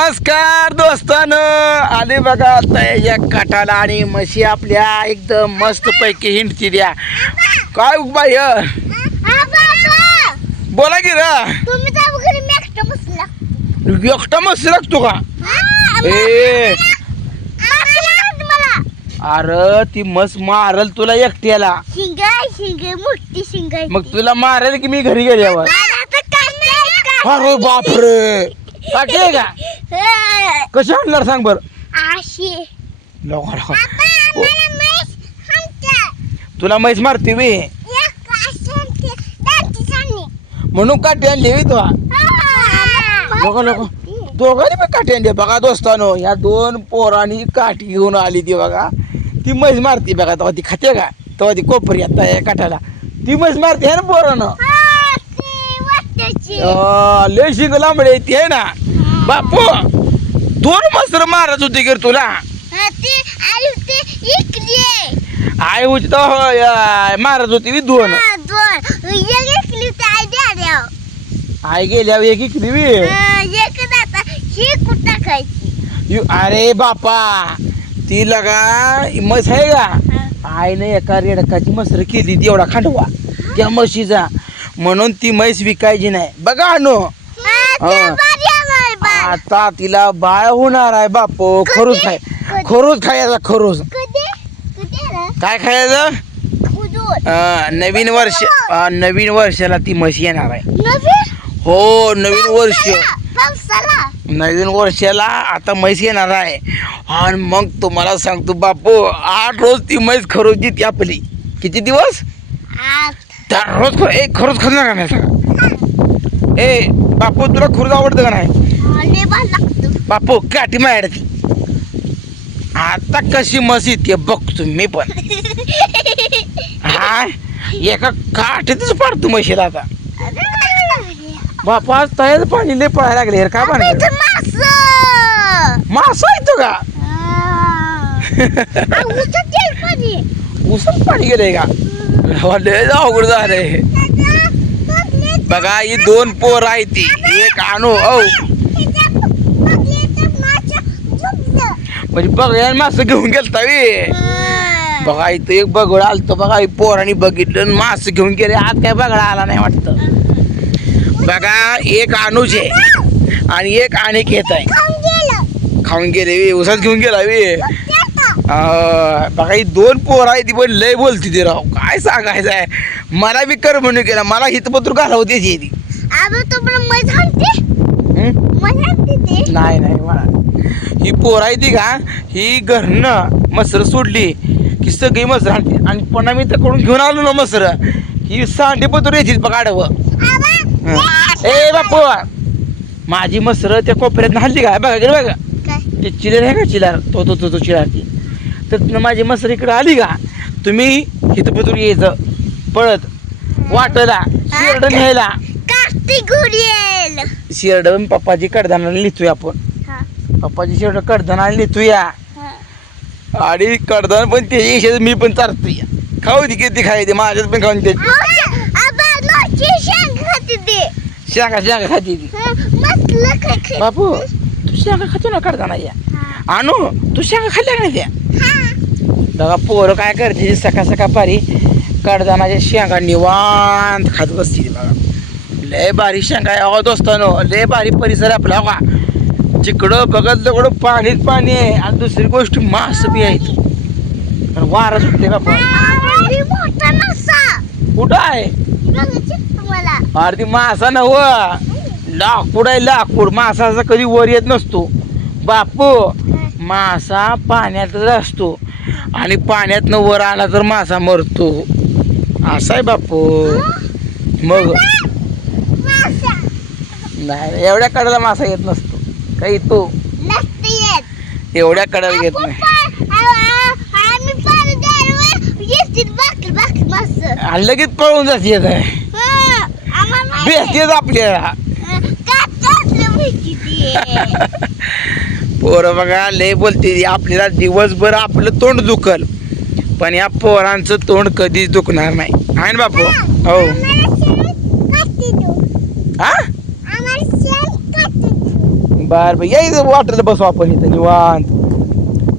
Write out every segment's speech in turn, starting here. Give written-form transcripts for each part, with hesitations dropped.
नमस्कार दोस्तांनो, आले बघा आता या काठाला आणि म्हशी आपल्या एकदम मस्त पैकी हिंडती द्या. काय बाई बोला की एकटा मस्त लागतो का? ए अरे ती मस्त मारल तुला एकट्याला. मग तुला मारेल की मी घरी गेल्यावर? अरे बापरे, काटे का कशी आणणार सांग बर. तुला म्हैस मारते वे म्हणून काठी आणली तुला. लोक दोघांनी पण काठी आणली बघा दोस्तानो. या दोन पोरांनी काठी घेऊन आली ती बघा. ती म्हैस मारती बघा. तेव्हा ती खाते का? तेव्हा ती कोपरी आता या काठाला ती म्हैस मारते आहे ना पोरानं. लय शिंग लांबडे ती आहे ना बापू. दोन मस्तर मारत होती गे तुला. आई होती तर मारत होती दोन. आई गेल्यावर एक इकली. अरे बापा ती लगा म्हस आहे का? आईने एका रेडकाची मसर केली ती एवढा खांडवा त्या म्हशीचा. म्हणून ती म्हैस विकायची नाही बघा अनु. आता तिला बाळ होणार आहे बापू. खरूच खायचा खरूच. काय खायचं? नवीन वर्षाला ती म्हशी येणार आहे. हो नवीन वर्षाला आता म्हैस येणार आहे. आणि मग तुम्हाला सांगतो बापू 8 रोज ती म्हैस खरोची ती आपली. किती दिवस? रोज खरोच खाणार का नाही सांगा? ए बापू तुला खरोच आवडतं का नाही? बापू काठी मारती ती. आता कशी म्हस येते बघतो मी पण. हा एका काठीतच पाडतो म्हशीला आता. बापा आज तयार पाणी लय पळायला लागले. काय पाणी मासा येतो का? उसत पाणी गेलंय का? लय अवघड झालंय बघा. ही दोन पोर आहे ती एक आणू. म्हणजे बघा मासं घेऊन गेलता बघा. इथं एक बगड आलतो बघा. पोरांनी बघितलं मासं घेऊन गेले. आज काय बगडा आला नाही वाटतं बघा. एक अनुजे आणि एक अनेक येत आहे. खाऊन गेले उसात घेऊन गेला बघा. ही दोन पोर आहे ती पण लय बोलती ती राव. काय सांगायचं आहे मला बी कर म्हणून केला. मला हितपत्र घालवते ती. नाही मला ही पोर आहे ती का? ही घरनं मसर सोडली की सगळी मसर आणते. आणि पुन्हा मी कडून घेऊन आलो ना मसर. ही सांडे पत्र येते बघा आडवं. ए बापू माझी मसर त्या कोपऱ्यात हल्ली काय बघा गेलं बघा. ते चिलर आहे का चिलार तो चिलार ती. तर माझी मसर इकडे आली का तुम्ही इथं पतून यायचं पळत वाटला शिरड न्यायला. शिरड पप्पाची कडधानाला लिहितोय आपण. पप्पाची शिरड कडधानाला लिहितोया. आणि कडधान पण ते मी पण चालतोय. खाऊ दे किती खायचे माझ्यात पण खाऊन ते शेंगा खाती ती. बापू तू शेंगा खातो ना कडधाना या. आणू तू शेंगा खाल्ल्या का नाही त्या? बघा पोरं काय करते सकाळ पारी कडधानाच्या शेंगा निवांत खात बसते बघा. लय भारी शेंगा आहे दोस्तानो. लय भारी परिसर आपला बघा. जिकडं बघत तिकडं पाणीच पाणी आहे. आणि दुसरी गोष्ट मास बी आहेत. वारा सुटते बापा. कुठं आहे? अरे ती मासा नव लाकूड आहे लाकूड. मासाचा कधी वर येत नसतो बापू. मासा पाण्यातच असतो आणि पाण्यातनं वर आला तर मासा मरतो. असा आहे बापू. मग नाही एवढ्या कडेला मासा येत नसतो काही. तो एवढ्या कडेला येत नाही. लगेच पळून जाते भेटतेच आपल्याला. पोरं बघा लय बोलते. आपल्याला दिवसभर आपलं तोंड दुखल पण या पोरांचं तोंड कधीच दुखणार नाही आहे ना बापू. हो हा बर बर या इथं वाटरला बसू आपण इथं निवांत.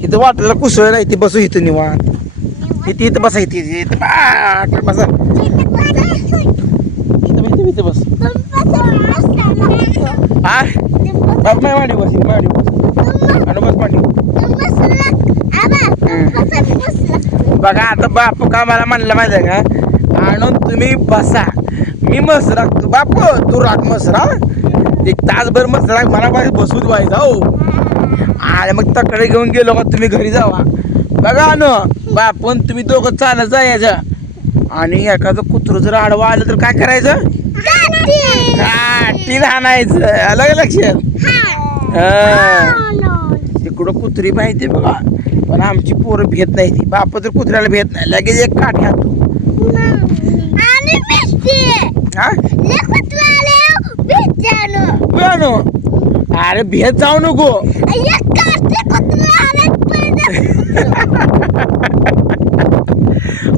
इथं वाटरला कुसळ नाही ती बसू इथं निवांत. इथं बसा इथं बसा इथं बस हा मांडी बस आणि बस मांडी. बघा आता बापू का मला म्हणलं माहिती आहे का आणून तुम्ही बसा मी मस्त राखतो. बापू तू राख मस्त राख एक तासभर मस्त राख मला पाहिजे बसूच व्हायचा हो. आणि मग तकडे घेऊन गेलो का तुम्ही घरी जावा. बघा न बापून तुम्ही दोघं चालत जायचं आणि एखादं कुत्रं जर आडवा आलं तर काय करायचं काठी आणायचं. आलं का लक्षात. तिकडं कुत्री माहिती बघा पण आमची पोरं भेट नाही ती. बाप तर कुत्र्याला भेट नाही लगेच एक काठी आणतो. अरे भेट जाऊ नको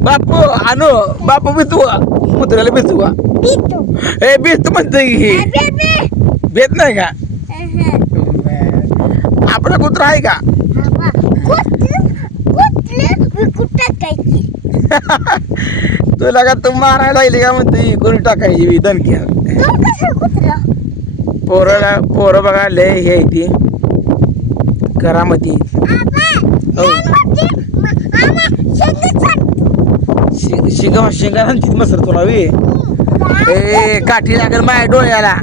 बापू आणू बापू भेटू कुत्र्याला भेटू का ए भेटतो म्हणतोय भेट नाही का आपला कुत्रा आहे का तुला का तू मारायला लागली का म्हणते कोणी टाकायची दणकी. पोरं बघा लय हे ती घरामध्ये शिंगा मसर तुला वे ए काठी लागेल माझ्या डोळ्याला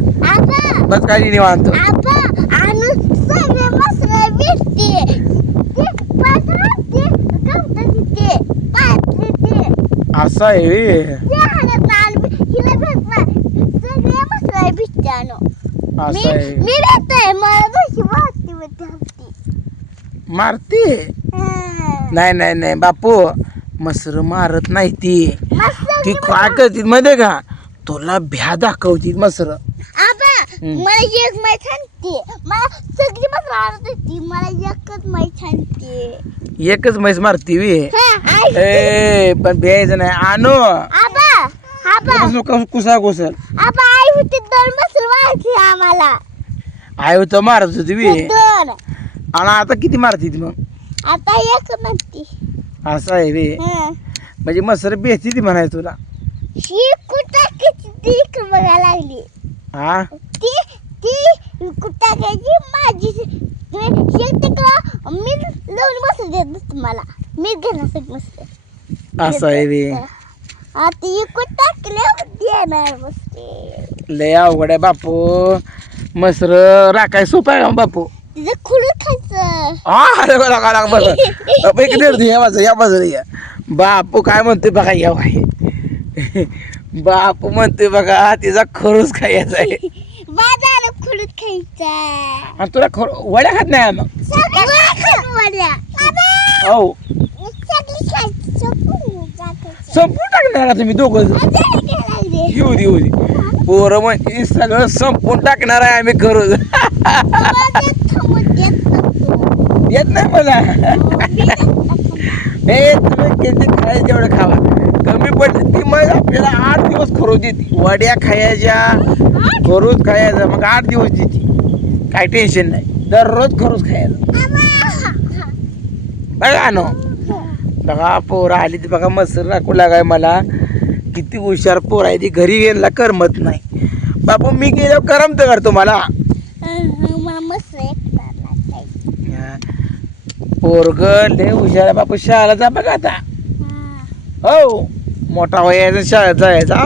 बस काही निवांत. असं आहे मारते नाही नाही नाही बापू मसर मारत नाही ती काय करते मध्ये का तुला भ्या दाखवती मसर. मला एक माहिती सांगते मला सगळी मसर आवडते मला एकच माहिती सांगते एकच म्हैस मारती वे ए पण भ्यायचं नाही आणू कुसा कुसल आई होती दोन मसर मारती आम्हाला. आई होतं मारत होती वे दोन आणि आता किती मारती ती मग आता एक म्हणती. असं आहे वे म्हणजे मसर बेचती ती म्हणायचं तुला. ही कुठं किती बघायला लागली हा ती ती कुठं घ्यायची माझी मी लावून बसू देत मला मी घेणार सगळं मस्त. असं आहे वे आता इकडे टाकले देणार बसते लय अवघड आहे बापू. मसर राखाय सोपं आहे का बापू. तिचं खुडून खायचं. अरे बघा बस इकडे या बाजूला या. बापू काय म्हणतोय बघा या बापू म्हणतोय बघा तिचा खरूच खायचा आहे. बाजारात खुडून खायचा आणि तुला वड्या खात नाही मग हो संपून टाकणार का तुम्ही दोघं. येऊ दे येऊ दे पोरं म्हणजे सगळं संपून टाकणार आहे आम्ही खरंच. येत नाही मला हे तुम्ही किती खायचं जेवढं खावा कमी पडलं ती मग आपल्याला 8 दिवस खरू देते. वड्या खायच्या खरूच खायचा मग 8 दिवस देते काय टेन्शन नाही. दररोज खरूच खायचं बघा नो बघा पोरं आली ती बघा मसर राखू लागाय मला. किती हुशार पोर आहे ती घरी गेला करमत नाही. बापू मी गेल्यावर करमत करतो मला पोरग लय हुशार आहे बापू. शाळेला जा बघा आता हो मोठा व्हायचा शाळेत जायचा.